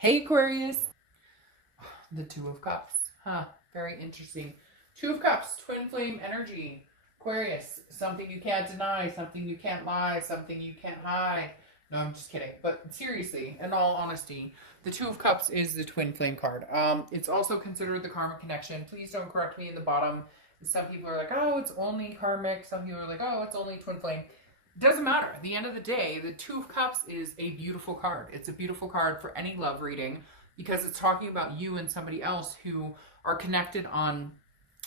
Hey Aquarius, the Two of Cups. Very interesting. Two of Cups, twin flame energy. Aquarius, something you can't deny, something you can't lie, something you can't hide. No, I'm just kidding. But seriously, in all honesty, the Two of Cups is the twin flame card. It's also considered the karmic connection. Please don't correct me in the bottom. Some people are like, oh, it's only karmic. Some people are like, oh, it's only twin flame. Doesn't matter. At the end of the day, the Two of Cups is a beautiful card. It's a beautiful card for any love reading because it's talking about you and somebody else who are connected on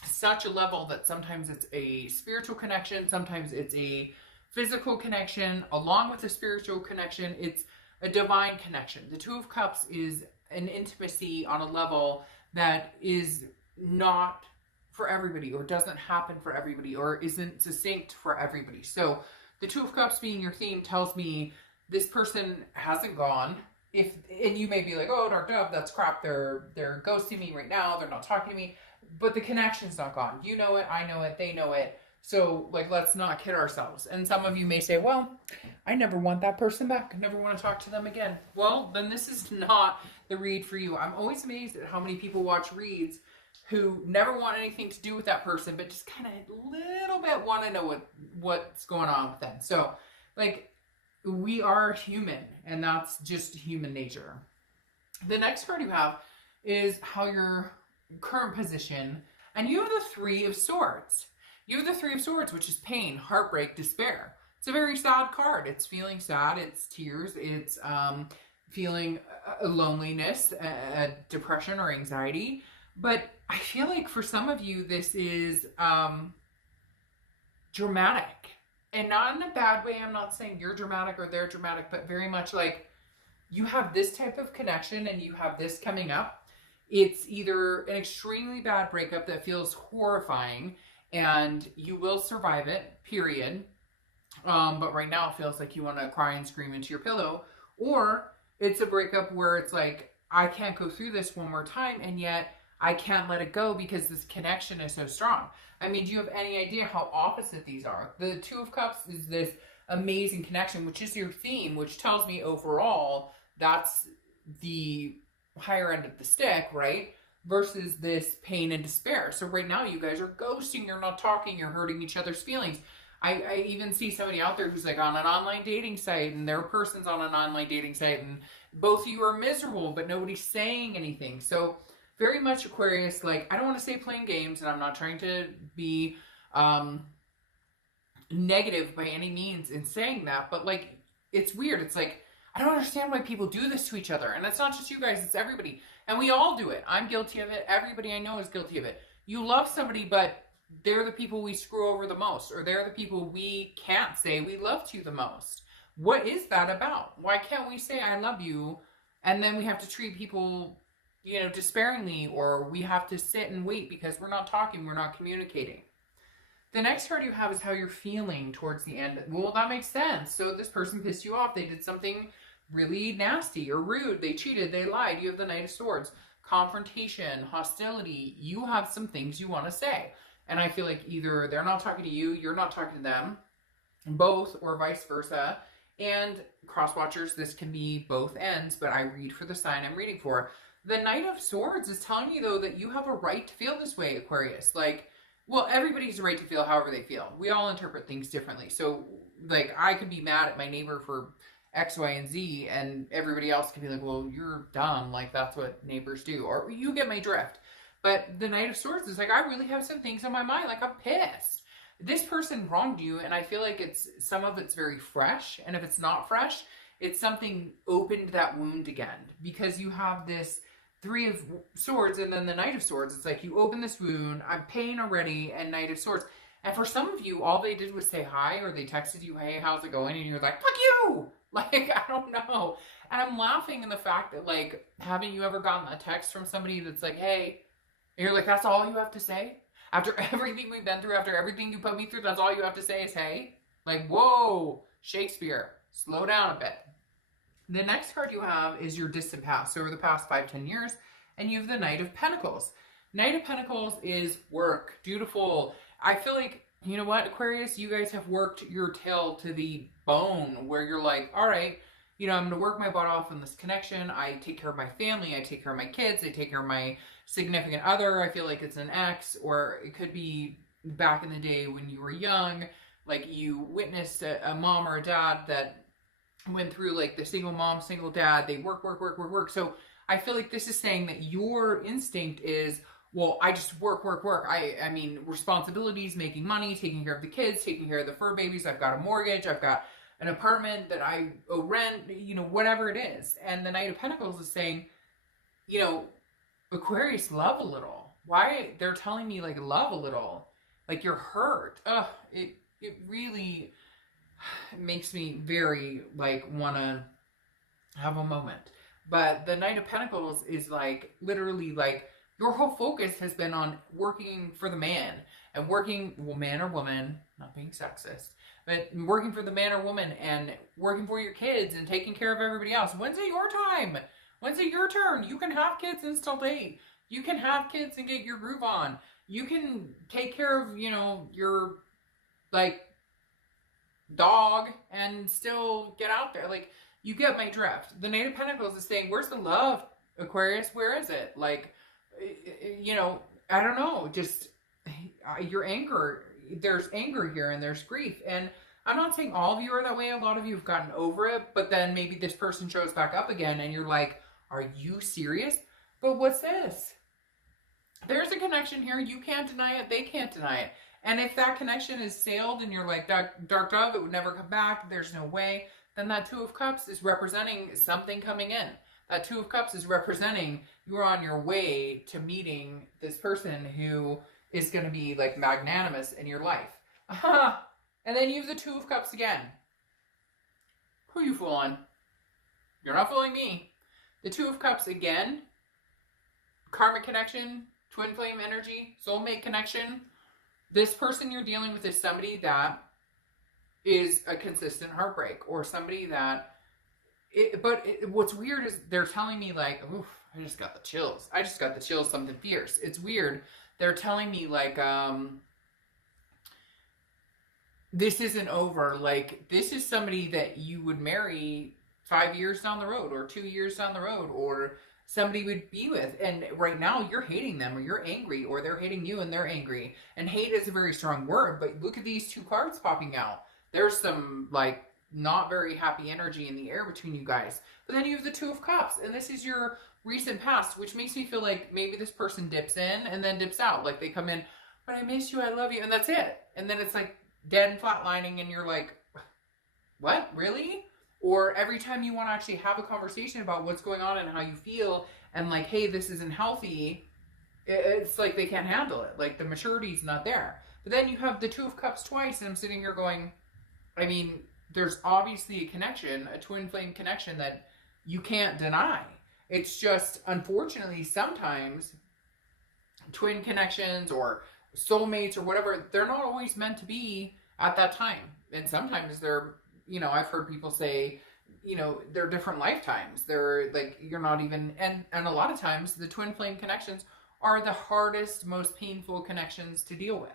such a level that sometimes it's a spiritual connection, sometimes it's a physical connection. Along with the spiritual connection, it's a divine connection. The Two of Cups is an intimacy on a level that is not for everybody, or doesn't happen for everybody, or isn't succinct for everybody. So the Two of Cups being your theme tells me this person hasn't gone. And you may be like, oh, Dark Dove, that's crap. They're ghosting me right now. They're not talking to me. But the connection's not gone. You know it. I know it. They know it. So, let's not kid ourselves. And some of you may say, well, I never want that person back. I never want to talk to them again. Well, then this is not the read for you. I'm always amazed at how many people watch reads who never want anything to do with that person, but just kind of a little bit want to know what's going on with them. So, we are human, and that's just human nature. The next card you have is how your current position, and you have the Three of Swords. You have the Three of Swords, which is pain, heartbreak, despair. It's a very sad card. It's feeling sad. It's tears. It's feeling loneliness, depression, or anxiety. But I feel like for some of you, this is dramatic. And not in a bad way. I'm not saying you're dramatic or they're dramatic, but very much like you have this type of connection and you have this coming up. It's either an extremely bad breakup that feels horrifying and you will survive it, period. But right now it feels like you want to cry and scream into your pillow. Or it's a breakup where it's like, I can't go through this one more time, and yet I can't let it go because this connection is so strong. I mean, do you have any idea how opposite these are? The Two of Cups is this amazing connection, which is your theme, which tells me overall that's the higher end of the stick, right? Versus this pain and despair. So right now you guys are ghosting, you're not talking, you're hurting each other's feelings. I even see somebody out there who's like on an online dating site, and their person's on an online dating site, and both of you are miserable, but nobody's saying anything. So very much Aquarius, I don't want to say playing games, and I'm not trying to be negative by any means in saying that, but it's weird. It's like, I don't understand why people do this to each other. And it's not just you guys, it's everybody. And we all do it. I'm guilty of it. Everybody I know is guilty of it. You love somebody, but they're the people we screw over the most, or they're the people we can't say we love to the most. What is that about? Why can't we say I love you, and then we have to treat people despairingly, or we have to sit and wait because we're not talking, we're not communicating. The next card you have is how you're feeling towards the end. Well, that makes sense. So this person pissed you off. They did something really nasty or rude. They cheated. They lied. You have the Knight of Swords. Confrontation, hostility. You have some things you want to say. And I feel like either they're not talking to you, you're not talking to them, both, or vice versa. And cross watchers, this can be both ends, but I read for the sign I'm reading for. The Knight of Swords is telling you, though, that you have a right to feel this way, Aquarius. Well, everybody's a right to feel however they feel. We all interpret things differently. So, I could be mad at my neighbor for X, Y, and Z, and everybody else can be like, well, you're dumb. That's what neighbors do. Or you get my drift. But the Knight of Swords is I really have some things on my mind. I'm pissed. This person wronged you, and I feel like some of it's very fresh. And if it's not fresh, it's something opened that wound again. Because you have this Three of Swords and then the Knight of Swords. It's you open this wound, I'm paying already, and Knight of Swords. And for some of you, all they did was say hi, or they texted you, hey, how's it going? And you're like, fuck you! I don't know. And I'm laughing in the fact that, haven't you ever gotten a text from somebody that's like, hey, and you're like, that's all you have to say? After everything we've been through, after everything you put me through, that's all you have to say is hey? Whoa, Shakespeare, slow down a bit. The next card you have is your distant past, so over the past 5-10 years, and you have the Knight of Pentacles. Knight of Pentacles is work, dutiful. I feel like, you know what, Aquarius, you guys have worked your tail to the bone, where you're like, all right, you know, I'm going to work my butt off in this connection. I take care of my family. I take care of my kids. I take care of my significant other. I feel like it's an ex, or it could be back in the day when you were young, like you witnessed a mom or a dad that went through like the single mom, single dad. They work, work, work, work, work. So I feel like this is saying that your instinct is, well, I just work, work, work. I mean, responsibilities, making money, taking care of the kids, taking care of the fur babies. I've got a mortgage. I've got an apartment that I owe rent, you know, whatever it is. And the Knight of Pentacles is saying, you know, Aquarius, love a little. Why? They're telling me, like, love a little. Like, you're hurt. Ugh, it really makes me very, like, want to have a moment. But the Knight of Pentacles is, like, literally, like, your whole focus has been on working for the man. And working, well, man or woman, not being sexist, but working for the man or woman and working for your kids and taking care of everybody else. When's it your time? When's it your turn? You can have kids and still date. You can have kids and get your groove on. You can take care of, you know, your, like, dog and still get out there. Like, you get my drift. The Knight of Pentacles is saying, where's the love, Aquarius? Where is it? Like, you know, I don't know. Just your anger. There's anger here and there's grief. And I'm not saying all of you are that way. A lot of you have gotten over it. But then maybe this person shows back up again and you're like, are you serious? But what's this? There's a connection here. You can't deny it. They can't deny it. And if that connection is sailed and you're like, dark dove, it would never come back, there's no way, then that Two of Cups is representing something coming in. That Two of Cups is representing you're on your way to meeting this person who is going to be, like, magnanimous in your life. Aha! And then you have the Two of Cups again. Who are you fooling? You're not fooling me. The Two of Cups again. Karmic connection, twin flame energy, soulmate connection. This person you're dealing with is somebody that is a consistent heartbreak, or somebody that, what's weird is they're telling me, like, oof, I just got the chills. I just got the chills, something fierce. It's weird. They're telling me, like, this isn't over. Like, this is somebody that you would marry 5 years down the road, or 2 years down the road, or somebody would be with. And right now you're hating them, or you're angry, or they're hating you and they're angry. And hate is a very strong word, but look at these two cards popping out. There's some, like, not very happy energy in the air between you guys. But then you have the Two of Cups, and this is your recent past, which makes me feel like maybe this person dips in and then dips out. Like, they come in, but I miss you, I love you, and that's it. And then it's like dead and flatlining, and you're like, what? Really? Or every time you want to actually have a conversation about what's going on and how you feel, and like, hey, this isn't healthy, it's like they can't handle it. Like, the maturity's not there. But then you have the Two of Cups twice, and I'm sitting here going, I mean, there's obviously a connection, a twin flame connection that you can't deny. It's just, unfortunately, sometimes twin connections or soulmates or whatever, they're not always meant to be at that time. And sometimes they're, you know, I've heard people say, you know, they're different lifetimes. They're like, you're not even, and a lot of times the twin flame connections are the hardest, most painful connections to deal with.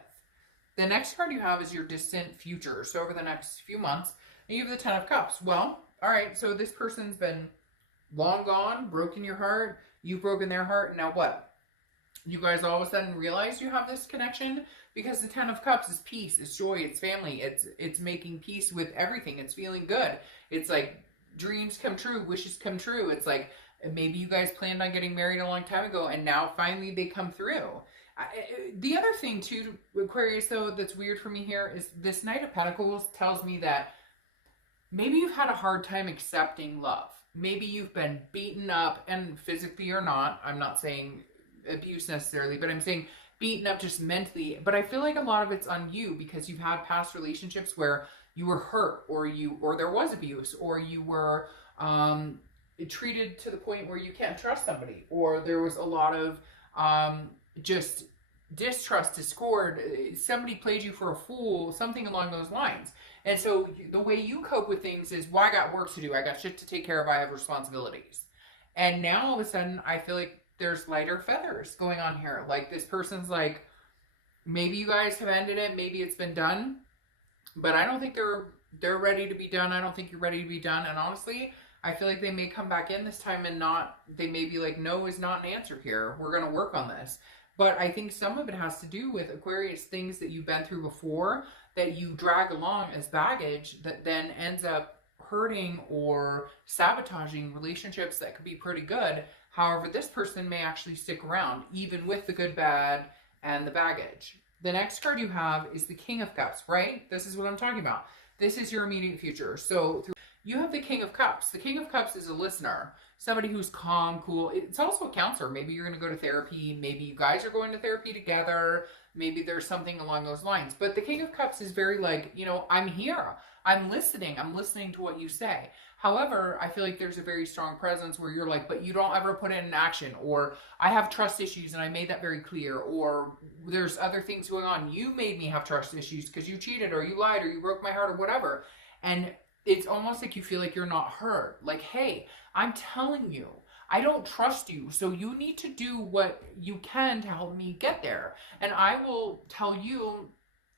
The next card you have is your distant future. So over the next few months, you have the Ten of Cups. Well, all right, so this person's been long gone, broken your heart, you've broken their heart, and now what? You guys all of a sudden realize you have this connection? Because the Ten of Cups is peace, it's joy, it's family, it's making peace with everything, it's feeling good. It's like dreams come true, wishes come true. It's like maybe you guys planned on getting married a long time ago, and now finally they come through. The other thing too, Aquarius, though, that's weird for me here is this Knight of Pentacles tells me that maybe you've had a hard time accepting love. Maybe you've been beaten up, and physically or not, I'm not saying abuse necessarily, but I'm saying beaten up just mentally. But I feel like a lot of it's on you because you've had past relationships where you were hurt, or there was abuse, or you were treated to the point where you can't trust somebody, or there was a lot of just distrust, discord, somebody played you for a fool, something along those lines. And so the way you cope with things is, well, I got work to do, I got shit to take care of, I have responsibilities. And now all of a sudden I feel like there's lighter feathers going on here. Like, this person's like, maybe you guys have ended it, maybe it's been done, but I don't think they're ready to be done. I don't think you're ready to be done. And honestly, I feel like they may come back in this time and they may be like, no is not an answer here. We're going to work on this. But I think some of it has to do with Aquarius, things that you've been through before that you drag along as baggage that then ends up hurting or sabotaging relationships that could be pretty good. However, this person may actually stick around, even with the good, bad, and the baggage. The next card you have is the King of Cups, right? This is what I'm talking about. This is your immediate future. So you have the King of Cups. The King of Cups is a listener, somebody who's calm, cool. It's also a counselor. Maybe you're going to go to therapy. Maybe you guys are going to therapy together. Maybe there's something along those lines. But the King of Cups is very like, you know, I'm here. I'm listening. I'm listening to what you say. However, I feel like there's a very strong presence where you're like, but you don't ever put it in action, or I have trust issues and I made that very clear, or there's other things going on. You made me have trust issues because you cheated or you lied or you broke my heart or whatever. And it's almost like you feel like you're not heard. Like, hey, I'm telling you, I don't trust you. So you need to do what you can to help me get there. And I will tell you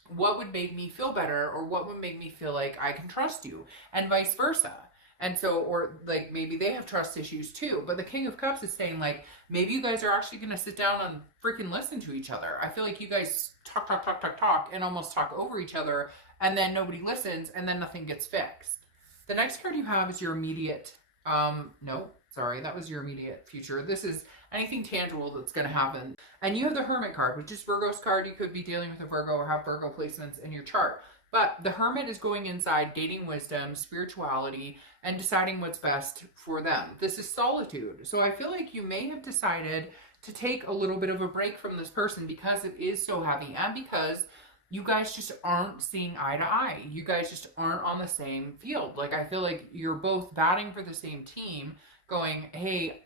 what would make me feel better or what would make me feel like I can trust you, and vice versa. And so, or like maybe they have trust issues too. But the King of Cups is saying like, maybe you guys are actually going to sit down and freaking listen to each other. I feel like you guys talk and almost talk over each other, and then nobody listens, and then nothing gets fixed. The next card you have is your immediate, no, sorry, that was your immediate future. This is anything tangible that's going to happen. And you have the Hermit card, which is Virgo's card. You could be dealing with a Virgo or have Virgo placements in your chart. But the Hermit is going inside, gaining wisdom, spirituality, and deciding what's best for them. This is solitude. So I feel like you may have decided to take a little bit of a break from this person because it is so heavy, and because you guys just aren't seeing eye to eye. You guys just aren't on the same field. Like, I feel like you're both batting for the same team, going, hey,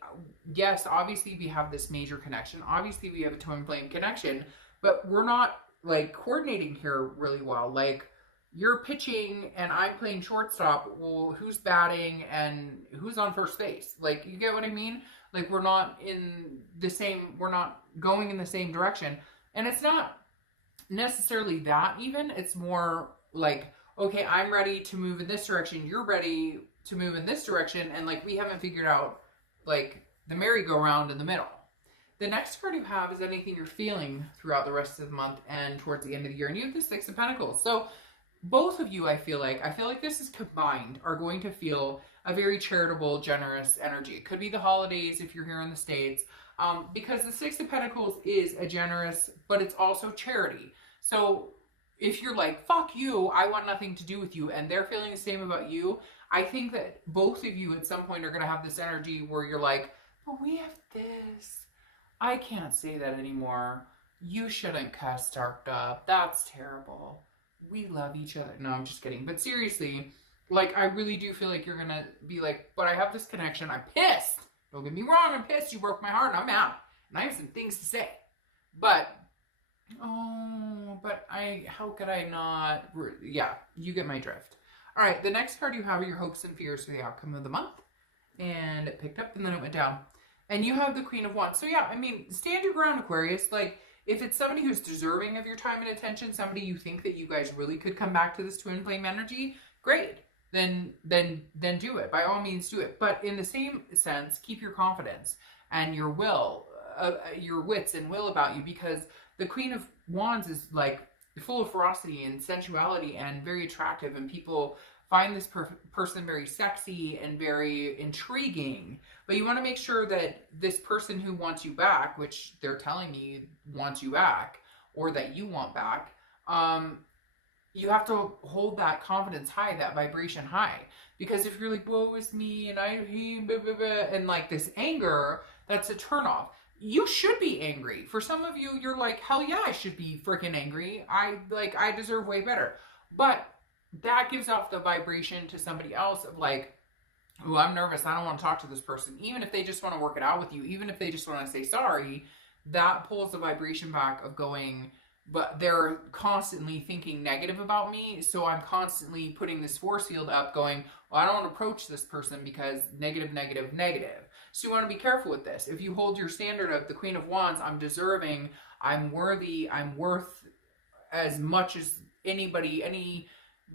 yes, obviously we have this major connection. Obviously we have a twin flame connection, but we're not like coordinating here really well. Like, you're pitching and I'm playing shortstop. Well, who's batting and who's on first base? Like, you get what I mean? Like, we're not going in the same direction. And it's not necessarily that even. It's more like, okay, I'm ready to move in this direction. You're ready to move in this direction. And like, we haven't figured out like the merry-go-round in the middle. The next card you have is anything you're feeling throughout the rest of the month and towards the end of the year. And you have the Six of Pentacles. So both of you, I feel like this is combined, are going to feel a very charitable, generous energy. It could be the holidays if you're here in the States, because the Six of Pentacles is a generous, but it's also charity. So if you're like, fuck you, I want nothing to do with you, and they're feeling the same about you, I think that both of you at some point are going to have this energy where you're like, but we have this. I can't say that anymore. You shouldn't cuss Darked Up. That's terrible. We love each other. No, I'm just kidding. But seriously, like, I really do feel like you're going to be like, but I have this connection. I'm pissed. Don't get me wrong. I'm pissed. You broke my heart and I'm out. And I have some things to say. But, how could I not? Yeah, you get my drift. All right, the next card you have are your hopes and fears for the outcome of the month. And it picked up and then it went down. And you have the Queen of Wands. So yeah, I mean, stand your ground, Aquarius. Like, if it's somebody who's deserving of your time and attention, somebody you think that you guys really could come back to this twin flame energy, great. Then do it. By all means, do it. But in the same sense, keep your confidence and your will, your wits and will about you, because the Queen of Wands is like full of ferocity and sensuality and very attractive, and people find this person very sexy and very intriguing. But you want to make sure that this person who wants you back, which they're telling me wants you back, or that you want back, you have to hold that confidence high, that vibration high. Because if you're like, woe is me, and and like this anger, that's a turnoff. You should be angry. For some of you, you're like, hell yeah, I should be freaking angry. I deserve way better. But that gives off the vibration to somebody else of like, oh, I'm nervous. I don't want to talk to this person. Even if they just want to work it out with you, even if they just want to say sorry, that pulls the vibration back of going, but they're constantly thinking negative about me. So I'm constantly putting this force field up going, well, I don't want to approach this person because negative, negative, negative. So you want to be careful with this. If you hold your standard of the Queen of Wands, I'm deserving, I'm worthy, I'm worth as much as anybody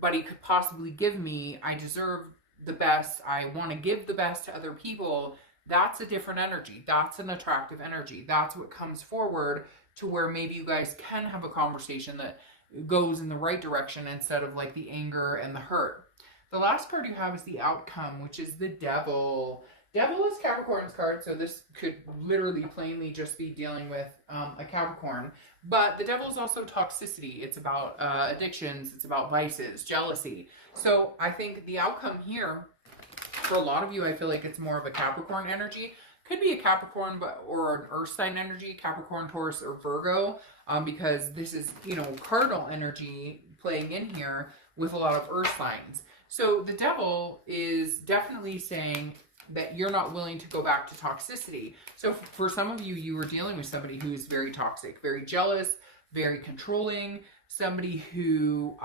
could possibly give me. I deserve the best. I want to give the best to other people. That's a different energy. That's an attractive energy. That's what comes forward to where maybe you guys can have a conversation that goes in the right direction instead of like the anger and the hurt. The last card you have is the outcome, which is the Devil. Devil is Capricorn's card, so this could literally plainly just be dealing with a Capricorn. But the Devil is also toxicity. It's about addictions. It's about vices, jealousy. So I think the outcome here, for a lot of you, I feel like it's more of a Capricorn energy. Could be a Capricorn or an Earth sign energy, Capricorn, Taurus, or Virgo, because this is, you know, cardinal energy playing in here with a lot of Earth signs. So the Devil is definitely saying that you're not willing to go back to toxicity. So for some of you, you were dealing with somebody who is very toxic, very jealous, very controlling, somebody who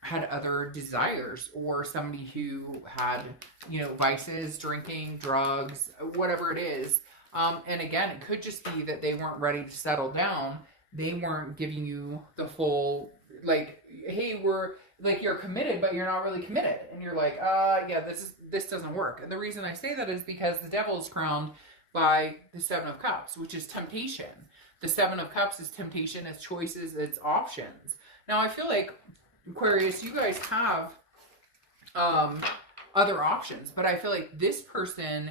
had other desires, or somebody who had, you know, vices, drinking, drugs, whatever it is. And again, it could just be that they weren't ready to settle down. They weren't giving you the full, like, hey, you're committed, but you're not really committed. And you're like, yeah, this doesn't work. And the reason I say that is because the Devil is crowned by the Seven of Cups, which is temptation. The Seven of Cups is temptation, it's choices, it's options. Now, I feel like, Aquarius, you guys have other options, but I feel like this person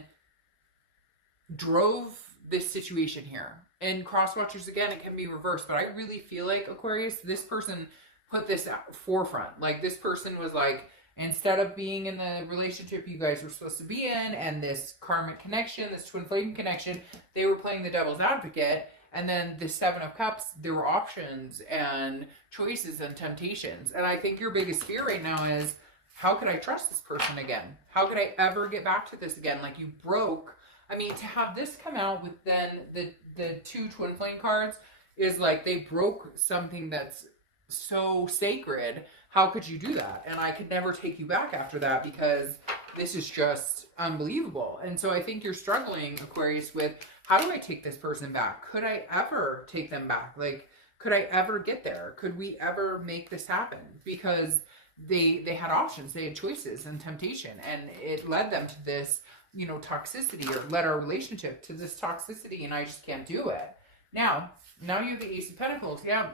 drove this situation here. And cross watchers, again, it can be reversed, but I really feel like, Aquarius, this person put this out forefront. Like, this person was like, instead of being in the relationship you guys were supposed to be in, and this karmic connection, this twin flame connection, they were playing the devil's advocate. And then the Seven of Cups, there were options and choices and temptations. And I think your biggest fear right now is, how could I trust this person again? How could I ever get back to this again? Like, you broke. I mean, to have this come out with then the two twin flame cards is like, they broke something that's so sacred. How could you do that? And I could never take you back after that, because this is just unbelievable. And so I think you're struggling, Aquarius, with, how do I take this person back? Could I ever take them back? Like, could I ever get there? Could we ever make this happen? Because they had options, they had choices and temptation, and it led them to this, you know, toxicity, or led our relationship to this toxicity, and I just can't do it. Now you have the Ace of Pentacles. Yeah,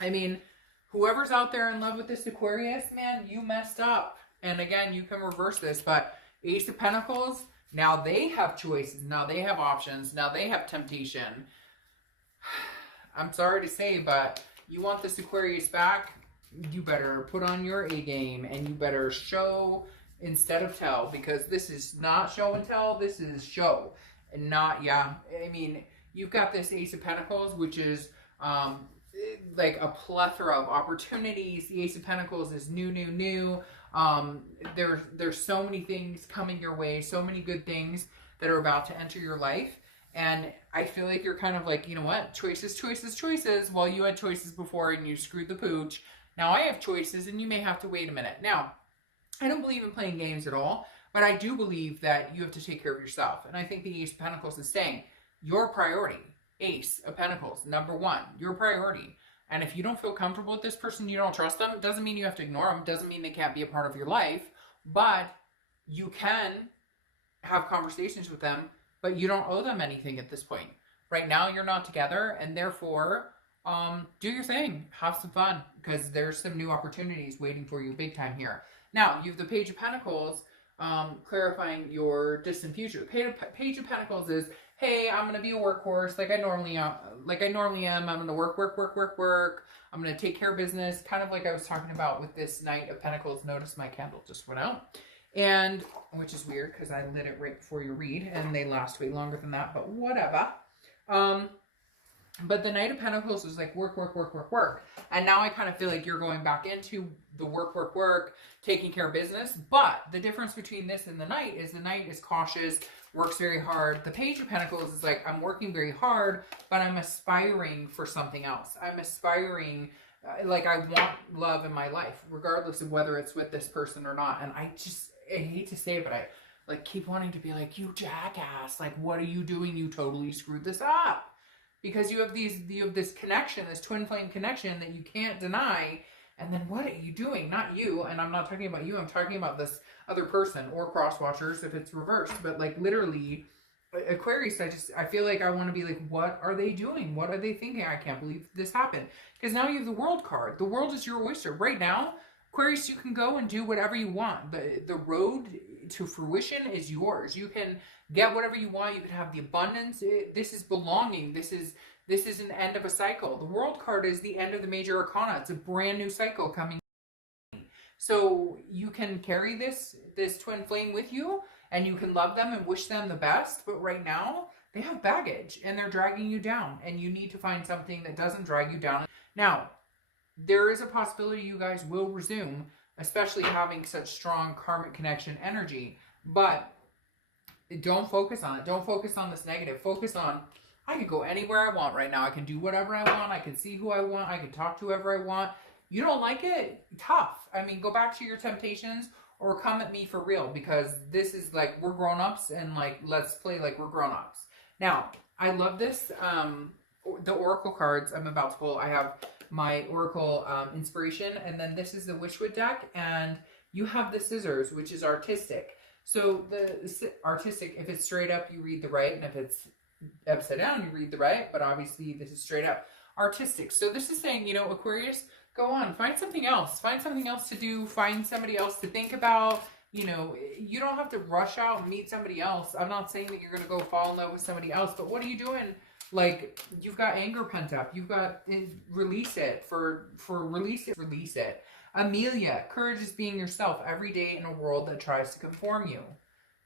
I mean, whoever's out there in love with this Aquarius, man, you messed up. And again, you can reverse this, but Ace of Pentacles, now they have choices, now they have options, now they have temptation. I'm sorry to say, but you want this Aquarius back, you better put on your A game, and you better show instead of tell, because this is not show and tell, this is show. And not, yeah, I mean, you've got this Ace of Pentacles, which is like a plethora of opportunities. The Ace of Pentacles is new. There's so many things coming your way, so many good things that are about to enter your life. And I feel like you're kind of like, you know what? Choices. Well, you had choices before and you screwed the pooch. Now I have choices, and you may have to wait a minute. Now, I don't believe in playing games at all, but I do believe that you have to take care of yourself. And I think the Ace of Pentacles is saying, your priority, Ace of Pentacles, number one, your priority. And if you don't feel comfortable with this person, you don't trust them, it doesn't mean you have to ignore them, doesn't mean they can't be a part of your life, but you can have conversations with them, but you don't owe them anything at this point. Right now, you're not together, and therefore, do your thing, have some fun, because there's some new opportunities waiting for you big time here. Now, you have the Page of Pentacles, clarifying your distant future. Page of Pentacles is, hey, I'm going to be a workhorse like I normally am. I'm going to work. I'm going to take care of business, kind of like I was talking about with this Knight of Pentacles. Notice my candle just went out, and which is weird because I lit it right before you read, and they last way longer than that, but whatever. But the Knight of Pentacles is like work. And now I kind of feel like you're going back into the work, taking care of business. But the difference between this and the Knight is cautious, works very hard. The Page of Pentacles is like, I'm working very hard, but I'm aspiring for something else. I'm aspiring, like I want love in my life, regardless of whether it's with this person or not. And I hate to say it, but I like keep wanting to be like, you jackass, like what are you doing? You totally screwed this up. Because you have this connection, this twin flame connection that you can't deny, And then what are you doing? Not you, and I'm not talking about you, I'm talking about this other person, or cross watchers if it's reversed. But like literally, Aquarius, I feel like I want to be like, what are they doing? What are they thinking? I can't believe this happened. Because now you have the World card. The world is your oyster. Right now, Aquarius, you can go and do whatever you want. The road to fruition is yours. You can get whatever you want. You can have the abundance. This is belonging. This is an end of a cycle. The World card is the end of the major arcana. It's a brand new cycle coming. So you can carry this twin flame with you, and you can love them and wish them the best. But right now, they have baggage and they're dragging you down, and you need to find something that doesn't drag you down. Now, there is a possibility you guys will resume, especially having such strong karmic connection energy. But don't focus on it. Don't focus on this negative. Focus on, I can go anywhere I want right now. I can do whatever I want. I can see who I want. I can talk to whoever I want. You don't like it? Tough. I mean, go back to your temptations or come at me for real, because this is like, we're grown-ups, and like, let's play like we're grown-ups. Now, I love this. The Oracle cards I'm about to pull. I have my Oracle Inspiration, and then this is the Witchwood deck, and you have the Scissors, which is artistic. So the artistic, if it's straight up, you read the right, and if it's upside down, you read the right, but obviously this is straight up. Artistic. So this is saying, you know, Aquarius, go on, find something else. Find something else to do. Find somebody else to think about. You know, you don't have to rush out and meet somebody else. I'm not saying that you're going to go fall in love with somebody else, but what are you doing? Like, you've got anger pent up. You've got, release it. Release it. Amelia, courage is being yourself every day in a world that tries to conform you.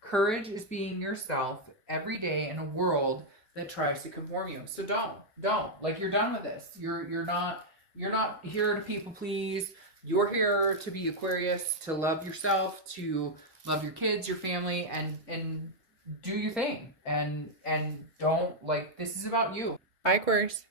Courage is being yourself every day in a world that tries to conform you. So don't. Like, you're done with this. You're not here to people please. You're here to be Aquarius, to love yourself, to love your kids, your family, and do your thing. And don't, like, this is about you. Bye, Aquarius.